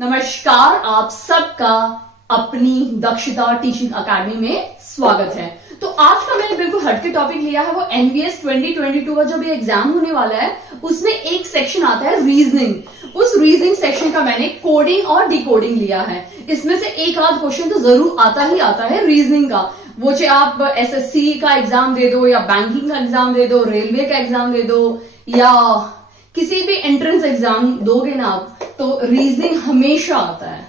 नमस्कार, आप सबका अपनी दक्षता टीचिंग अकेडमी में स्वागत है। तो आज का मैंने बिल्कुल हटके टॉपिक लिया है, वो एनवीएस 2022 का जो भी एग्जाम होने वाला है उसमें एक सेक्शन आता है रीजनिंग। उस रीजनिंग सेक्शन का मैंने कोडिंग और डिकोडिंग लिया है। इसमें से एक आध क्वेश्चन तो जरूर आता ही आता है रीजनिंग का, वो चाहे आप एसएससी का एग्जाम दे दो या बैंकिंग का एग्जाम दे दो, रेलवे का एग्जाम दे दो या किसी भी एंट्रेंस एग्जाम दोगे ना आप, तो रीजनिंग हमेशा आता है।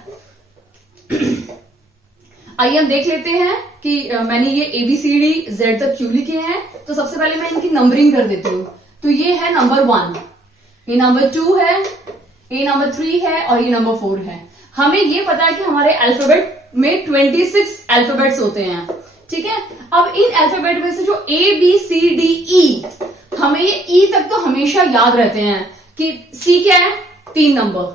आइए हम देख लेते हैं कि मैंने ये ABCD Z तक क्यों लिखे हैं। तो सबसे पहले मैं इनकी नंबरिंग कर देती हूँ। तो ये है नंबर 1, ये नंबर 2 है, ये नंबर 3 है और ये नंबर 4 है। हमें ये पता है कि हमारे अल्फाबेट में 26 अल्फाबेट्स होते हैं, ठीक है। अब इन अल्फाबेट में से जो ABCDE, हमें ये E तक तो हमेशा याद रहते हैं कि C क्या है 3 नंबर,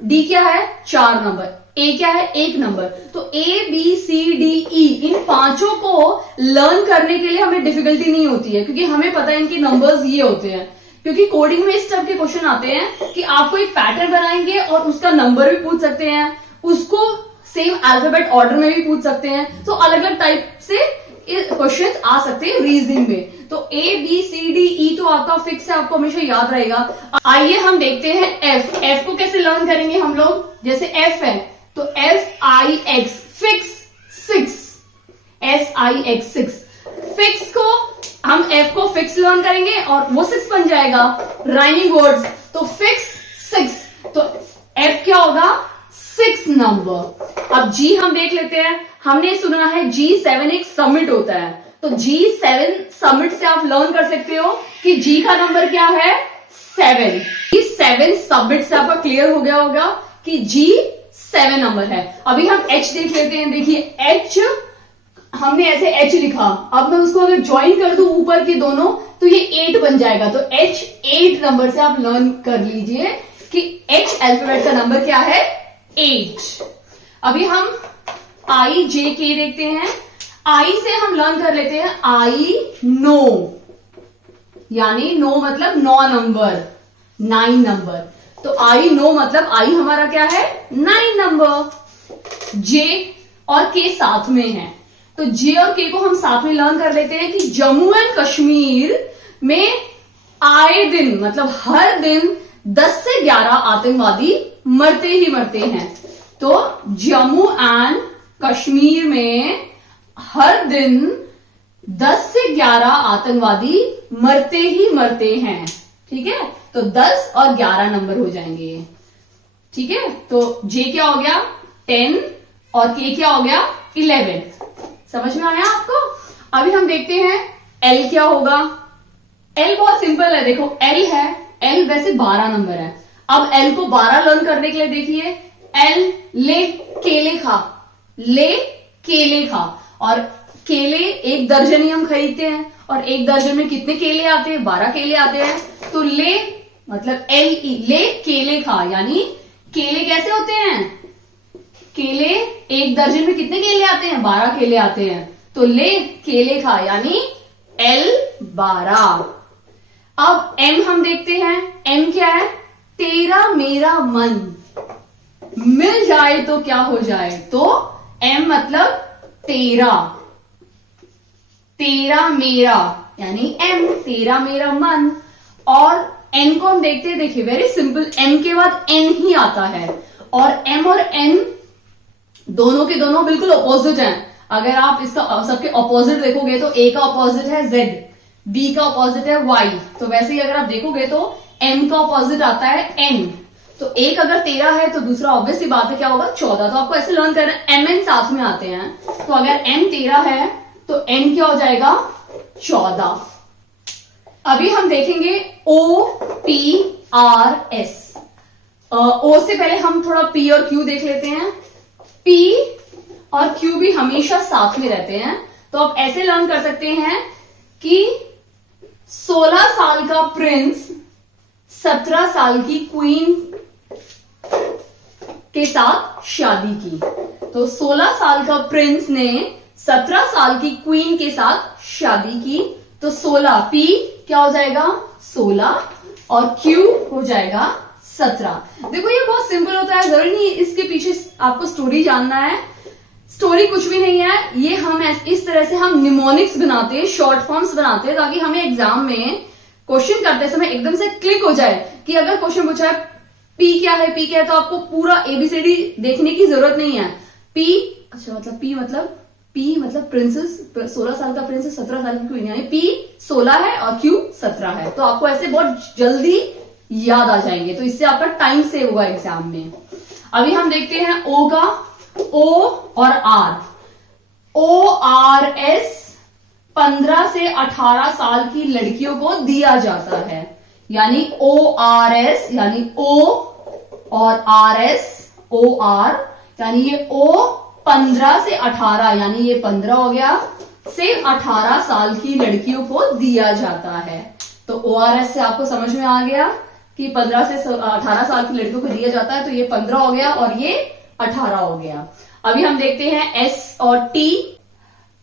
D क्या है 4 नंबर, A क्या है 1 नंबर। तो ABCDE इन पांचों को लर्न करने के लिए हमें डिफिकल्टी नहीं होती है, क्योंकि हमें पता है इनके नंबर्स ये होते हैं। क्योंकि कोडिंग में इस टाइप के क्वेश्चन आते हैं कि आपको एक पैटर्न बनाएंगे और उसका नंबर भी पूछ सकते हैं, उसको सेम अल्फाबेट ऑर्डर में भी पूछ सकते हैं। तो अलग अलग टाइप से क्वेश्चन आ सकते हैं रीजनिंग में। तो ABCDE तो आपका फिक्स है, आपको हमेशा याद रहेगा। आइए हम देखते हैं F को कैसे लर्न करेंगे हम लोग। जैसे F है तो FIX फिक्स 6, SIX 6 फिक्स को हम F को फिक्स लर्न करेंगे और वो 6 बन जाएगा राइमिंग वर्ड्स। तो फिक्स 6, तो F क्या होगा 6 नंबर। अब G हम देख लेते हैं। हमने सुना है G7 एक समिट होता है, तो G7 समिट से आप लर्न कर सकते हो कि G का नंबर क्या है 7। G7 समिट से आपका क्लियर हो गया होगा कि G7 नंबर है। अभी हम H देख लेते हैं। देखिए H, हमने ऐसे H लिखा, अब मैं उसको अगर ज्वाइन कर दूं ऊपर के दोनों तो ये 8 बन जाएगा। तो H 8 नंबर से आप लर्न कर लीजिए कि H अल्फाबेट का नंबर क्या है 8। अभी हम IJK देखते हैं। I से हम लर्न कर लेते हैं I नो, यानी नो मतलब 9 नंबर, 9 नंबर। तो I नो मतलब I हमारा क्या है 9 नंबर। J और K साथ में है, तो J और K को हम साथ में लर्न कर लेते हैं कि जम्मू एंड कश्मीर में आए दिन मतलब हर दिन 10 से 11 आतंकवादी मरते ही मरते हैं। तो जम्मू एंड कश्मीर में हर दिन 10 से 11 आतंकवादी मरते ही मरते हैं, ठीक है। तो 10 और 11 नंबर हो जाएंगे, ठीक है। तो J क्या हो गया 10 और K क्या हो गया 11। समझ में आया आपको। अभी हम देखते हैं L क्या होगा। L बहुत सिंपल है, देखो L है, L वैसे 12 नंबर है। अब L को 12 लर्न करने के लिए देखिए L ले केले खा, ले केले खा, और केले 1 दर्जन ही हम खरीदते हैं और 1 दर्जन में कितने केले आते हैं 12 केले आते हैं। तो ले मतलब LE ले केले खा, यानी केले कैसे होते हैं, केले 1 दर्जन में कितने केले आते हैं 12 केले आते हैं। तो ले केले खा यानी L 12। अब M हम देखते हैं। M क्या है तेरा मेरा मन, मिल जाए तो क्या हो जाए। तो M मतलब तेरा, तेरा मेरा यानी M, तेरा मेरा मन। और N को हम देखते हैं। देखिए वेरी सिंपल, M के बाद N ही आता है और M और N दोनों के दोनों बिल्कुल अपोजिट हैं। अगर आप इसका सबके अपोजिट देखोगे तो A का अपोजिट है Z, B का अपोजिट है Y। तो वैसे ही अगर आप देखोगे तो M का अपोजिट आता है N। तो एक अगर 13 है तो दूसरा ऑब्वियस सी बात है क्या होगा 14। तो आपको ऐसे लर्न करना है, MN साथ में आते हैं। तो अगर M 13 है तो N क्या हो जाएगा 14। अभी हम देखेंगे OPRS। O से पहले हम थोड़ा P और Q देख लेते हैं। P और Q भी हमेशा साथ में रहते हैं। तो आप ऐसे लर्न कर सकते हैं कि 16 साल का प्रिंस 17 साल की क्वीन के साथ शादी की। तो 16 साल का प्रिंस ने 17 साल की क्वीन के साथ शादी की। तो 16 P क्या हो जाएगा 16 और Q हो जाएगा 17। देखो ये बहुत सिंपल होता है, जरूरी नहीं इसके पीछे आपको स्टोरी जानना है। स्टोरी कुछ भी नहीं है, ये हम इस तरह से हम निमोनिक्स बनाते हैं, शॉर्ट फॉर्म्स बनाते हैं, ताकि हमें एग्जाम में क्वेश्चन करते समय एकदम से क्लिक हो जाए कि अगर क्वेश्चन पूछा है पी क्या है, पी क्या है, तो आपको पूरा एबीसीडी देखने की जरूरत नहीं है। पी, अच्छा मतलब पी मतलब प्रिंसेस, 16 साल का प्रिंसेस 17 साल की क्वीन, यानी पी 16 है और क्यू 17 है। तो आपको ऐसे बहुत जल्दी याद आ जाएंगे, तो इससे आपका टाइम सेव होगा एग्जाम में। अभी हम देखते हैं ओ का, ओ और आर। ओ आर एस 15 से 18 साल की लड़कियों को दिया जाता है, यानी ओ आर एस, यानी ओ और आर एस, ओ आर, यानी ये ओ 15 से 18, यानी ये 15 हो गया, से 18 साल की लड़कियों को दिया जाता है। तो ओ आर एस से आपको समझ में आ गया कि 15 से 18 साल की लड़कियों को दिया जाता है, तो ये 15 हो गया और ये 18 हो गया। अभी हम देखते हैं एस और टी।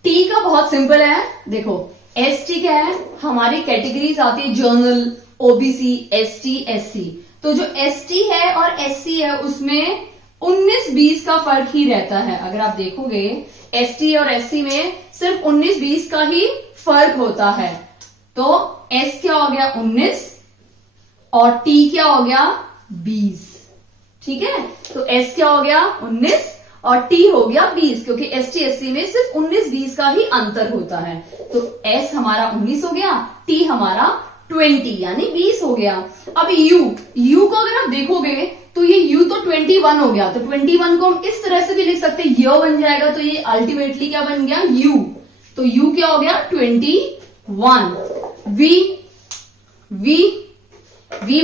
टी का बहुत सिंपल है, देखो एस टी क्या है, हमारी कैटेगरीज आती है जर्नल, ओबीसी, एसटी, एससी। तो जो एसटी है और एससी है उसमें 19-20 का फर्क ही रहता है। अगर आप देखोगे एसटी और एससी में सिर्फ 19-20 का ही फर्क होता है। तो एस क्या हो गया 19 और टी क्या हो गया 20, ठीक है। तो एस क्या हो गया 19 और टी हो गया 20, क्योंकि एसटी एससी में सिर्फ 19-20 का ही अंतर होता है। तो एस हमारा 19 हो गया, टी हमारा 20 यानी 20 हो गया। अब यू को अगर आप देखोगे तो ये यू तो 21 हो गया, तो 21 को हम इस तरह से भी लिख सकते हैं, ये बन जाएगा, तो ये अल्टीमेटली क्या बन गया यू। तो यू क्या हो गया 21। वी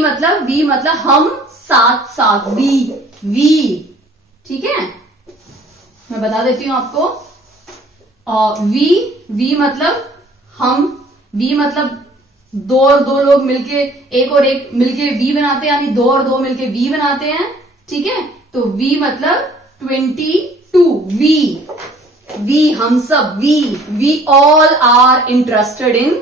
मतलब हम साथ, वी, ठीक है। मैं बता देती हूं आपको, वी मतलब हम, वी मतलब दो और दो लोग मिलके, एक और एक मिलके वी बनाते हैं, यानी दो और दो मिलके वी बनाते हैं, ठीक है। तो वी मतलब 22, वी हम सब, we all are interested in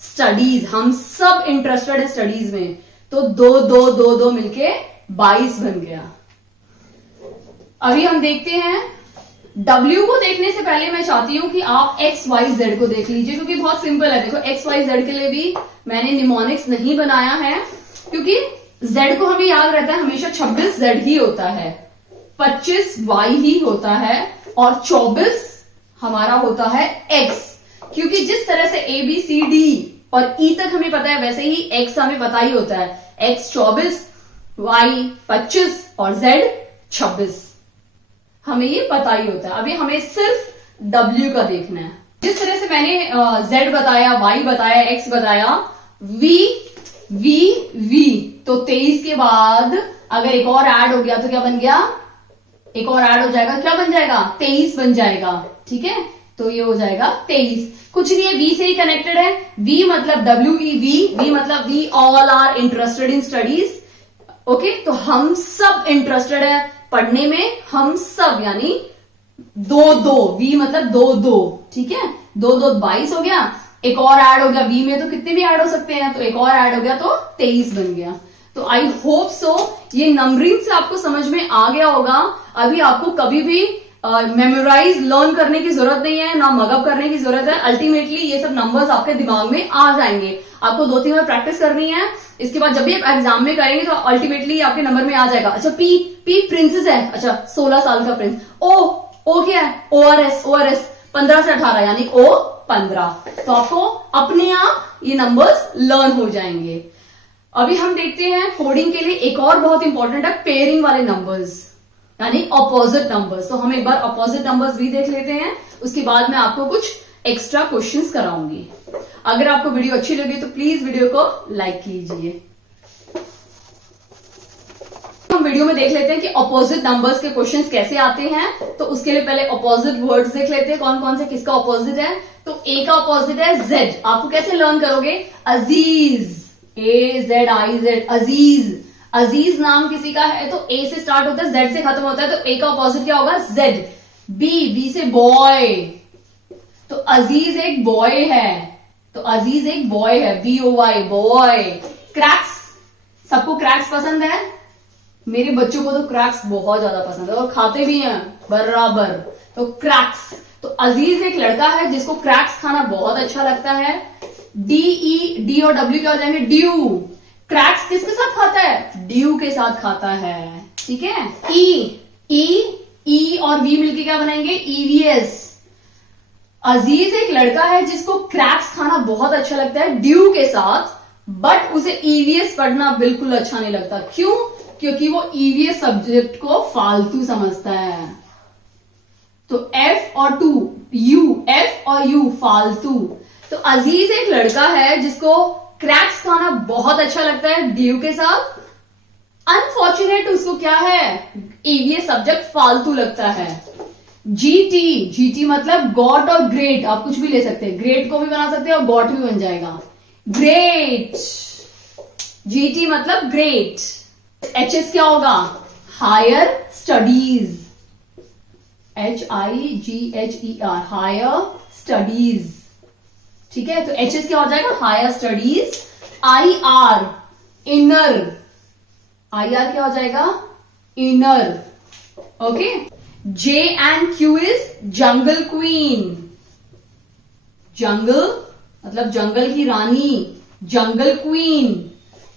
studies, हम सब इंटरेस्टेड है स्टडीज में। तो दो मिलके 22 बन गया। अभी हम देखते हैं W को देखने से पहले मैं चाहती हूं कि आप XYZ को देख लीजिए, क्योंकि बहुत सिंपल है। देखो XYZ के लिए भी मैंने निमोनिक्स नहीं बनाया है, क्योंकि Z को हमें याद रहता है हमेशा 26Z ही होता है, 25Y ही होता है और 24 हमारा होता है X। क्योंकि जिस तरह से ABCD और E तक हमें पता है, वैसे ही X हमें पता ही होता है। X 24, Y 25 और Z 26, हमें ये पता ही होता है। अभी हमें सिर्फ W का देखना है। जिस तरह से मैंने Z बताया, Y बताया, X बताया, V, तो 23 के बाद अगर एक और ऐड हो गया तो क्या बन गया, एक और ऐड हो जाएगा, क्या बन जाएगा 23 बन जाएगा, ठीक है। तो ये हो जाएगा 23। कुछ नहीं है, V से ही कनेक्टेड है। V मतलब WE, V मतलब we all are interested in studies, okay. तो हम सब इंटरेस्टेड है पढ़ने में, हम सब, यानी 2 वी मतलब 2, ठीक है। 2 22 हो गया, एक और ऐड हो गया, वी में तो कितने भी ऐड हो सकते हैं, तो एक और ऐड हो गया तो 23 बन गया। तो आई होप सो ये नंबरिंग से आपको समझ में आ गया होगा। अभी आपको कभी भी मेमोराइज लर्न करने की जरूरत नहीं है, ना मगअप करने की जरूरत है। अल्टीमेटली ये सब नंबर्स आपके दिमाग में आ जाएंगे। आपको 2-3 बार प्रैक्टिस करनी है, इसके बाद जब भी आप एग्जाम में करेंगे तो अल्टीमेटली आपके नंबर में आ जाएगा। अच्छा पी प्रिंसेस है, अच्छा 16 साल का प्रिंस। ओ क्या है, ORS 15 से 18 यानी O 15। तो आपको अपने आप ये नंबर्स लर्न हो जाएंगे। अभी हम देखते हैं कोडिंग के लिए एक और बहुत इंपॉर्टेंट है पेयरिंग वाले नंबर्स, यानी अपोजिट नंबर्स। तो हम एक बार अपोजिट नंबर्स भी देख लेते हैं, उसके बाद मैं आपको कुछ एक्स्ट्रा क्वेश्चंस कराऊंगी। अगर आपको वीडियो अच्छी लगी तो प्लीज वीडियो को लाइक कीजिए। हम वीडियो में देख लेते हैं कि अपोजिट नंबर्स के क्वेश्चंस कैसे आते हैं। तो उसके लिए पहले अपोजिट वर्ड्स देख लेते हैं, कौन कौन से किसका अपोजिट है। तो ए का अपोजिट है Z। आपको कैसे लर्न करोगे, अजीज, AZIZ, अजीज। अजीज नाम किसी का है तो ए से स्टार्ट होता है, Z से खत्म होता है, तो ए का अपोजिट क्या होगा Z। बी से बॉय, तो अजीज एक बॉय है, तो अजीज एक बॉय है, BOY बॉय। क्रैक्स, सबको क्रैक्स पसंद है, मेरे बच्चों को तो क्रैक्स बहुत ज्यादा पसंद है और खाते भी हैं बराबर। तो क्रैक्स, तो अजीज एक लड़का है जिसको क्रैक्स खाना बहुत अच्छा लगता है। डी और डब्ल्यू क्या हो जाएंगे? ड्यू। क्रैक्स किसके साथ खाता है? ड्यू के साथ खाता है, ठीक है। ई और वी मिलके क्या बनाएंगे? ईवीएस। अजीज एक लड़का है जिसको क्रैक्स खाना बहुत अच्छा लगता है ड्यू के साथ, बट उसे ईवीएस पढ़ना बिल्कुल अच्छा नहीं लगता। क्यों? क्योंकि वो ईवीएस सब्जेक्ट को फालतू समझता है। तो एफ और यू फालतू। तो अजीज एक लड़का है जिसको क्रैक्स खाना बहुत अच्छा लगता है ड्यू के साथ। अनफॉर्चुनेट उसको क्या है? ईवीएस सब्जेक्ट फालतू लगता है। जीटी मतलब गॉट और ग्रेट, आप कुछ भी ले सकते हैं, ग्रेट को भी बना सकते हैं और गॉट भी बन जाएगा। ग्रेट, जीटी मतलब ग्रेट। एचएस क्या होगा? Higher studies, HIGHER, higher studies, ठीक है। तो एचएस क्या हो जाएगा? Higher studies. IR inner, IR क्या हो जाएगा? Inner, okay. J and Q is jungle queen, jungle मतलब जंगल की रानी, जंगल क्वीन।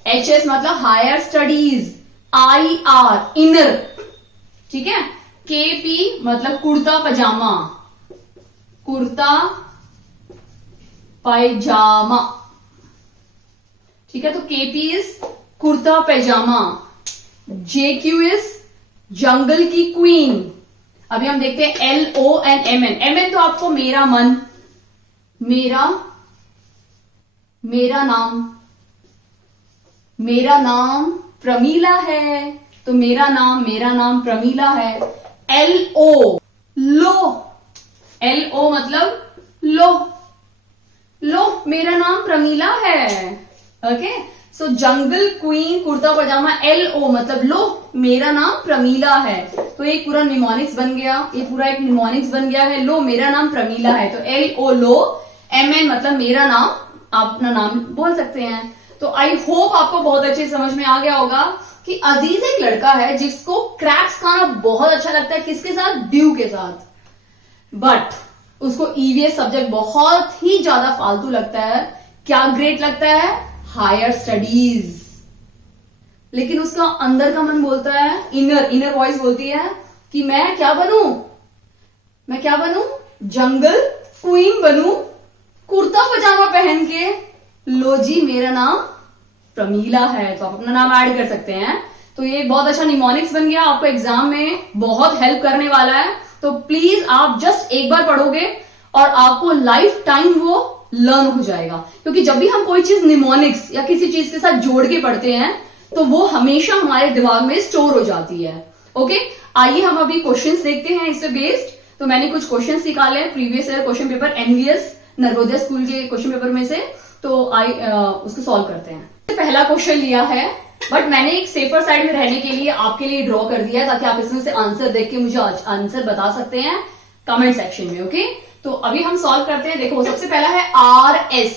HS मतलब हायर स्टडीज, IR इनर, ठीक है। KP मतलब कुर्ता पजामा, कुर्ता पैजामा, ठीक है। तो KP is kurta pyjama. JQ is jungle की क्वीन। अभी हम देखते हैं LO and MN। तो आपको मेरा मन, मेरा नाम प्रमीला है, तो मेरा नाम प्रमीला है। LO मतलब लो मेरा नाम प्रमीला है, ओके। सो जंगल क्वीन कुर्ता पजामा, LO मतलब लो मेरा नाम प्रमीला है। तो एक पूरा निमोनिक्स बन गया, ये पूरा एक निमोनिक्स बन गया है। लो मेरा नाम प्रमीला है, तो LO लो। MN मतलब मेरा नाम, आप अपना नाम बोल सकते हैं। तो आई होप आपको बहुत अच्छे समझ में आ गया होगा कि अजीज एक लड़का है जिसको क्रैक्स खाना बहुत अच्छा लगता है। किसके साथ? ड्यू के साथ। बट उसको ईवीएस सब्जेक्ट बहुत ही ज्यादा फालतू लगता है। क्या ग्रेट लगता है? Higher studies. लेकिन उसका अंदर का मन बोलता है, इनर वॉइस बोलती है कि मैं क्या बनूं? जंगल क्वीन बनूं, कुर्ता पजामा पहन के। लो जी मेरा नाम प्रमीला है, तो आप अपना नाम ऐड कर सकते हैं। तो ये बहुत अच्छा निमोनिक्स बन गया, आपको एग्जाम में बहुत हेल्प करने वाला है। तो प्लीज आप जस्ट एक बार पढ़ोगे और आपको लाइफ टाइम वो लर्न हो जाएगा। क्योंकि जब भी हम कोई चीज निमोनिक्स या किसी चीज के साथ जोड़ के पढ़ते हैं तो वो हमेशा हमारे दिमाग में स्टोर हो जाती है, ओके। आइए हम अभी क्वेश्चंस देखते हैं इससे बेस्ड। तो मैंने कुछ क्वेश्चंस निकाले हैं previous year question paper, NVS Navodaya school के क्वेश्चन पेपर में से। तो उसको सॉल्व करते हैं। पहला क्वेश्चन लिया है, बट मैंने एक सेफर साइड में रहने के लिए आपके लिए ड्रॉ कर दिया है, ताकि आप इसमें से आंसर देख के मुझे आंसर बता सकते हैं कमेंट सेक्शन में, ओके। तो अभी हम सॉल्व करते हैं। देखो सबसे पहला है RS।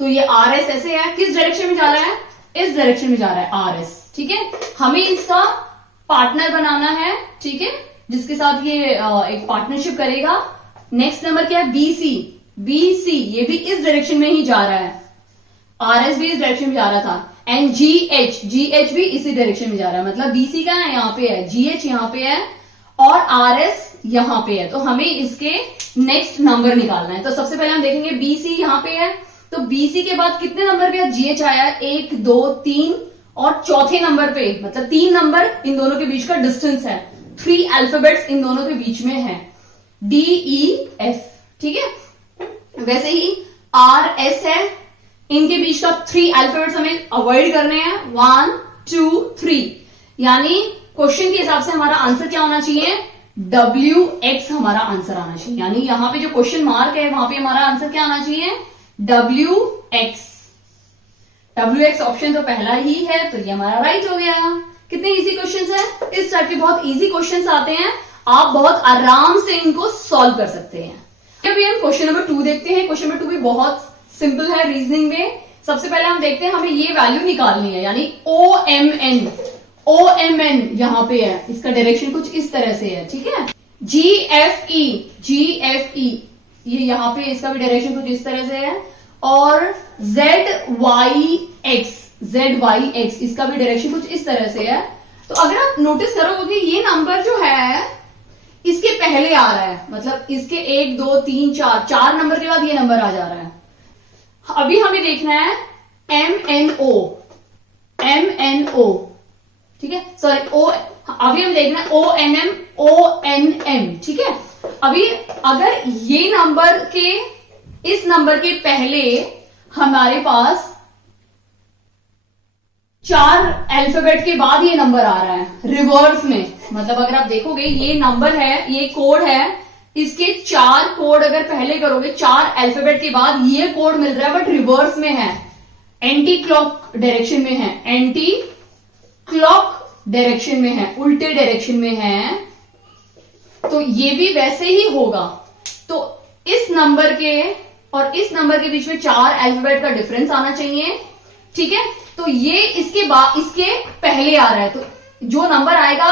तो ये RS ऐसे है, किस डायरेक्शन में जा रहा है? इस डायरेक्शन में जा रहा है RS, ठीक है। हमें इसका पार्टनर बनाना है, ठीक है, जिसके साथ ये एक पार्टनरशिप करेगा। नेक्स्ट नंबर क्या है? BC, ये भी इस डायरेक्शन में ही जा रहा है। RS भी इस डायरेक्शन में जा रहा था। एंड GH भी इसी डायरेक्शन में जा रहा है। मतलब BC का है यहाँ पे है, GH यहाँ पे है और RS यहाँ पे है। तो हमें इसके नेक्स्ट नंबर निकालना है। तो सबसे पहले हम देखेंगे BC यहाँ पे है, तो BC के बाद कितने नंबर पे GH आया है? 1 2 3 और चौथे नंबर पे, मतलब 3 नंबर इन दोनों के बीच का डिस्टेंस है। 3 अल्फाबेट्स इन दोनों के बीच में है, DEF, ठीक है। वैसे ही RS है, इनके बीच का 3 अल्फाबेट्स हमें अवॉइड करने हैं, 1 2 3। यानी क्वेश्चन के हिसाब से हमारा आंसर क्या होना चाहिए? WX हमारा आंसर आना चाहिए। यानी यहां पे जो क्वेश्चन मार्क है वहां पे हमारा आंसर क्या आना चाहिए? WX। WX ऑप्शन तो पहला ही है, तो ये हमारा राइट हो गया। कितने इजी क्वेश्चंस हैं? इस टाइप के बहुत इजी क्वेश्चंस आते हैं, आप बहुत आराम से इनको सॉल्व कर सकते हैं। अभी हम क्वेश्चन नंबर 2 देखते हैं। क्वेश्चन नंबर 2 भी बहुत सिंपल है रीजनिंग में। सबसे पहले हम देखते हैं, हमें ये वैल्यू निकालनी है, यानी OMN। OMN यहां पे है, इसका डायरेक्शन कुछ इस तरह से है, ठीक है। GFE, GFE ये यहां पे इसका भी डायरेक्शन कुछ इस तरह से है। और ZYX, ZYX इसका भी डायरेक्शन कुछ इस तरह से है। तो अगर आप नोटिस करोगे ये नंबर जो है इसके पहले आ रहा है, मतलब इसके 1 2 3 4 नंबर के बाद ये नंबर आ जा रहा है। अभी हमें देखना है MNO, MNO, ठीक है, सॉरी अभी हम देखना है ONM, ONM, ठीक है। अभी अगर ये नंबर के, इस नंबर के पहले हमारे पास 4 अल्फाबेट के बाद ये नंबर आ रहा है रिवर्स में, मतलब अगर आप देखोगे ये नंबर है, ये कोड है, इसके 4 कोड अगर पहले करोगे 4 अल्फाबेट के बाद ये कोड मिल रहा है, बट रिवर्स में है, एंटी क्लॉक डायरेक्शन में है, एंटी क्लॉक डायरेक्शन में है, उल्टे डायरेक्शन में है, तो ये भी वैसे ही होगा। तो इस नंबर के और इस नंबर के बीच में 4 अल्फाबेट का डिफरेंस आना चाहिए, ठीक है। तो ये इसके बाद, इसके पहले आ रहा है, तो जो नंबर आएगा,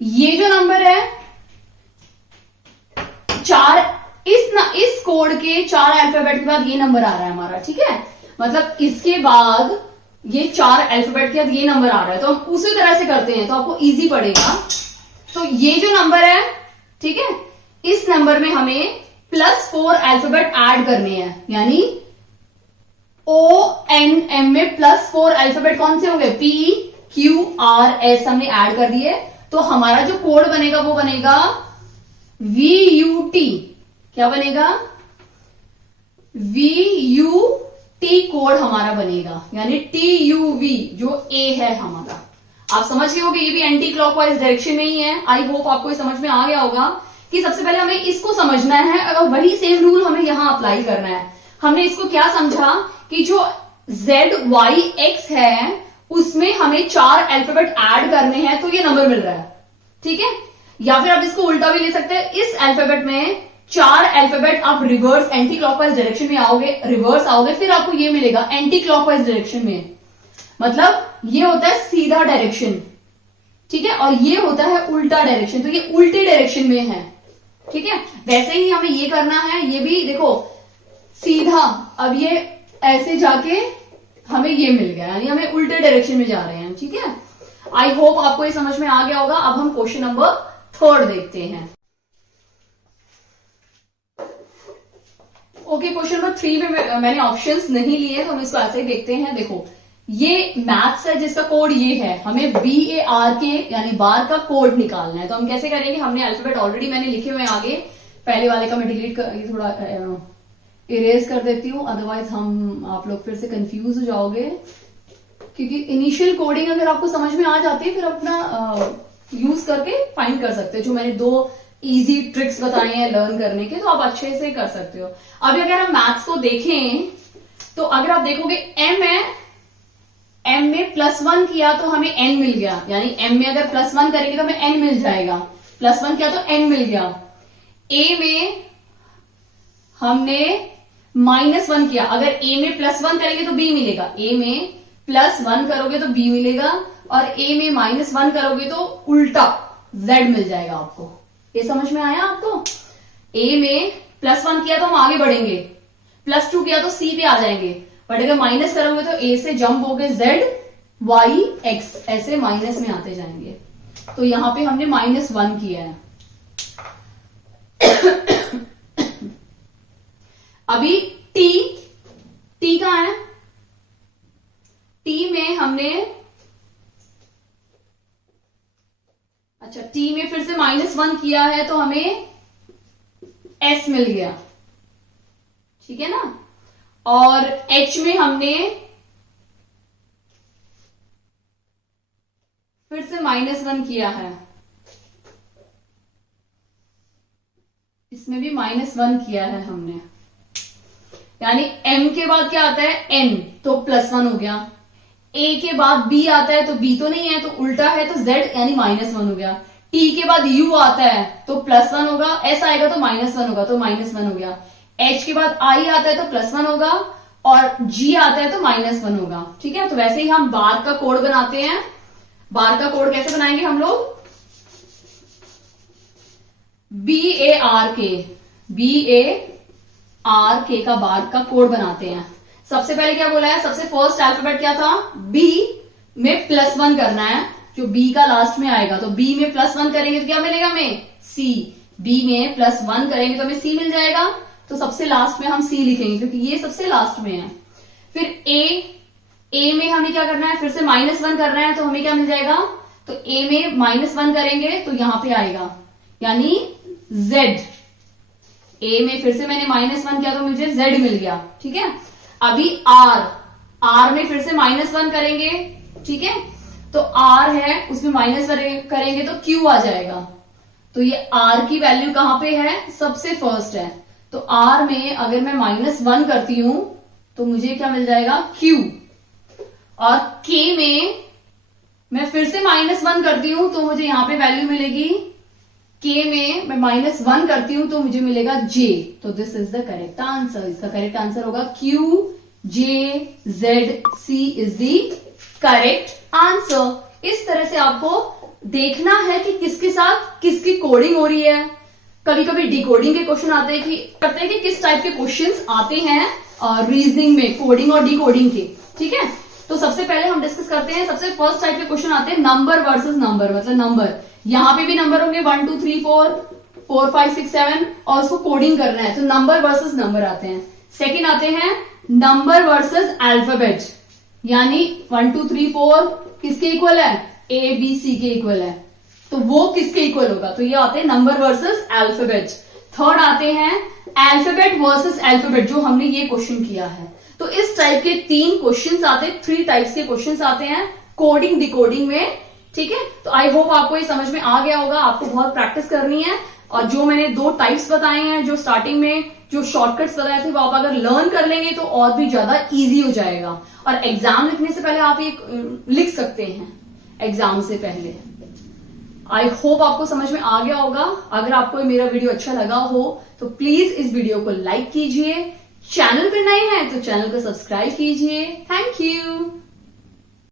ये जो नंबर है 4, इस कोड के 4 अल्फाबेट के बाद ये नंबर आ रहा है हमारा, ठीक है। मतलब इसके बाद ये 4 अल्फाबेट के बाद ये नंबर आ रहा है, तो हम उसी तरह से करते हैं तो आपको इजी पड़ेगा। तो ये जो नंबर है, ठीक है, इस नंबर में हमें +4 अल्फाबेट ऐड करने हैं, यानी ONM में +4 अल्फाबेट कौन से होंगे, PQRS हमने ऐड कर दिए। तो हमारा जो कोड बनेगा वो बनेगा VUT, क्या बनेगा, VUT कोड हमारा बनेगा, यानी TUV जो A है हमारा। आप समझ गए होगे, ये भी एंटी क्लॉकवाइज डायरेक्शन में ही है। आई होप आपको ये समझ में आ गया होगा कि सबसे पहले हमें इसको समझना है और वही सेम रूल हमें यहां अप्लाई करना है। हमने इसको क्या समझा कि जो ZYX है उसमें हमें 4 अल्फाबेट ऐड करने हैं, तो ये नंबर मिल रहा है, ठीक है। या फिर आप इसको उल्टा भी ले सकते हैं, इस अल्फाबेट में 4 अल्फाबेट आप रिवर्स एंटी क्लॉकवाइज डायरेक्शन में आओगे, रिवर्स आओगे, फिर आपको ये मिलेगा एंटी क्लॉकवाइज डायरेक्शन में, मतलब ये होता है सीधा डायरेक्शन, ठीक है, और ये होता है उल्टा डायरेक्शन, तो ये उल्टे डायरेक्शन में है, ठीक है। वैसे ही हमें ये करना है, ये भी देखो सीधा, अब ये ऐसे जाके हमें ये मिल गया, यानी हमें उल्टे डायरेक्शन में जा रहे हैं, ठीक है। आई होप आपको ये समझ में आ गया होगा। अब हम क्वेश्चन नंबर 3 देखते हैं। ओके, क्वेश्चन नंबर 3 में मैंने ऑप्शंस नहीं लिए, तो हम इसको ऐसे ही देखते हैं। देखो ये मैथ्स है जिसका कोड ये है, हमें BARK यानी बार का कोड निकालना है। तो हम कैसे करेंगे, हमने अल्फाबेट ऑलरेडी मैंने लिखे हुए आगे, पहले वाले का मैं डिलीट कर, थोड़ा इरेज कर देती हूँ, अदरवाइज आप लोग फिर से कंफ्यूज हो जाओगे, क्योंकि इनिशियल कोडिंग अगर आपको समझ में आ जाती है फिर अपना यूज करके फाइंड कर सकते हो। जो मैंने 2 इजी ट्रिक्स बताए हैं लर्न करने के, तो आप अच्छे से कर सकते हो। अभी अगर हम मैथ्स को देखें तो अगर आप देखोगे M है, M में +1 किया तो हमें N मिल गया, यानी M में अगर +1 करेंगे तो हमें N मिल जाएगा, +1 किया तो N मिल गया। A में हमने -1 किया, अगर A में +1 करेंगे तो B मिलेगा, A में +1 करोगे तो B मिलेगा, और A में -1 करोगे तो उल्टा Z मिल जाएगा आपको। ये समझ में आया आपको? A में +1 किया तो हम आगे बढ़ेंगे, +2 किया तो C पे आ जाएंगे, बट अगर माइनस करोगे तो A से जंप होके ZYX ऐसे माइनस में आते जाएंगे। तो यहां पे हमने -1 किया है। अभी T कहां है, T में हमने, अच्छा T में फिर से -1 किया है तो हमें S मिल गया, ठीक है ना। और H में हमने फिर से -1 किया है, इसमें भी -1 किया है हमने, यानी M के बाद क्या आता है N, तो +1 हो गया। A के बाद B आता है तो B तो नहीं है तो उल्टा है तो Z यानी -1 हो गया। T के बाद U आता है तो +1 होगा, S आएगा तो -1 होगा तो -1 हो गया। H के बाद I आता है तो +1 होगा, और G आता है तो -1 होगा। ठीक है, तो वैसे ही हम बार का कोड बनाते हैं। बार का कोड कैसे बनाएंगे हम लोग? BARK का बार का कोड बनाते हैं। सबसे पहले क्या बोला है? सबसे फर्स्ट अल्फाबेट क्या था? B में +1 करना है, जो B का लास्ट में आएगा। तो B में +1 करेंगे तो क्या मिलेगा हमें? C। B में +1 करेंगे तो हमें C मिल जाएगा। तो सबसे लास्ट में हम C लिखेंगे क्योंकि ये सबसे लास्ट में है। फिर A में हमें क्या करना है? फिर से -1 करना है, तो हमें क्या मिल जाएगा? तो A में -1 करेंगे तो यहां पे आएगा, यानी Z। A में फिर से मैंने -1 किया तो मुझे Z मिल गया। ठीक है, अभी R में फिर से -1 करेंगे। ठीक है, तो R है उसमें -1 करेंगे तो Q आ जाएगा। तो ये R की वैल्यू कहां पे है? सबसे फर्स्ट है। तो R में अगर मैं -1 करती हूं तो मुझे क्या मिल जाएगा? Q। और K में मैं फिर से -1 करती हूं तो मुझे यहां पे वैल्यू मिलेगी। K में मैं -1 करती हूं तो मुझे मिलेगा J। तो this is the correct answer. इसका करेक्ट आंसर होगा Q J Z C is the correct answer. इस तरह से आपको देखना है कि किसके साथ किसकी कोडिंग हो रही है। कभी कभी डिकोडिंग के क्वेश्चन आते हैं कि किस टाइप के क्वेश्चंस आते हैं रीजनिंग में, कोडिंग और डिकोडिंग के। ठीक है, तो सबसे पहले हम डिस्कस करते हैं। सबसे फर्स्ट टाइप के क्वेश्चन आते हैं नंबर वर्सेस नंबर, मतलब नंबर। यहां पे भी नंबर होंगे 1 2 3 4 5 6 7 और उसको कोडिंग करना है, तो नंबर वर्सेस नंबर आते हैं। सेकंड आते हैं नंबर वर्सेस अल्फाबेट, यानी 1 2 3 4 किसके इक्वल है? ABC के इक्वल है, तो वो किसके इक्वल होगा? तो ये आते हैं नंबर वर्सेस अल्फाबेट। थर्ड आते हैं अल्फाबेट वर्सेस अल्फाबेट, जो हमने ये क्वेश्चन किया है। तो इस टाइप के 3 क्वेश्चंस आते हैं, 3 टाइप्स के क्वेश्चंस आते हैं कोडिंग डिकोडिंग में। ठीक है, तो आई होप आपको ये समझ में आ गया होगा। आपको बहुत प्रैक्टिस करनी है, और जो मैंने 2 टाइप्स बताए हैं, जो स्टार्टिंग में जो शॉर्टकट्स बताए थे, वो आप अगर लर्न कर लेंगे तो और भी ज्यादा इजी हो जाएगा। और एग्जाम लिखने से पहले आप ये लिख सकते हैं एग्जाम से पहले। आई होप आपको समझ में आ गया होगा। अगर आपको मेरा वीडियो अच्छा लगा हो तो प्लीज इस वीडियो को लाइक कीजिए। चैनल पे नए हैं तो चैनल को सब्सक्राइब कीजिए। Thank you.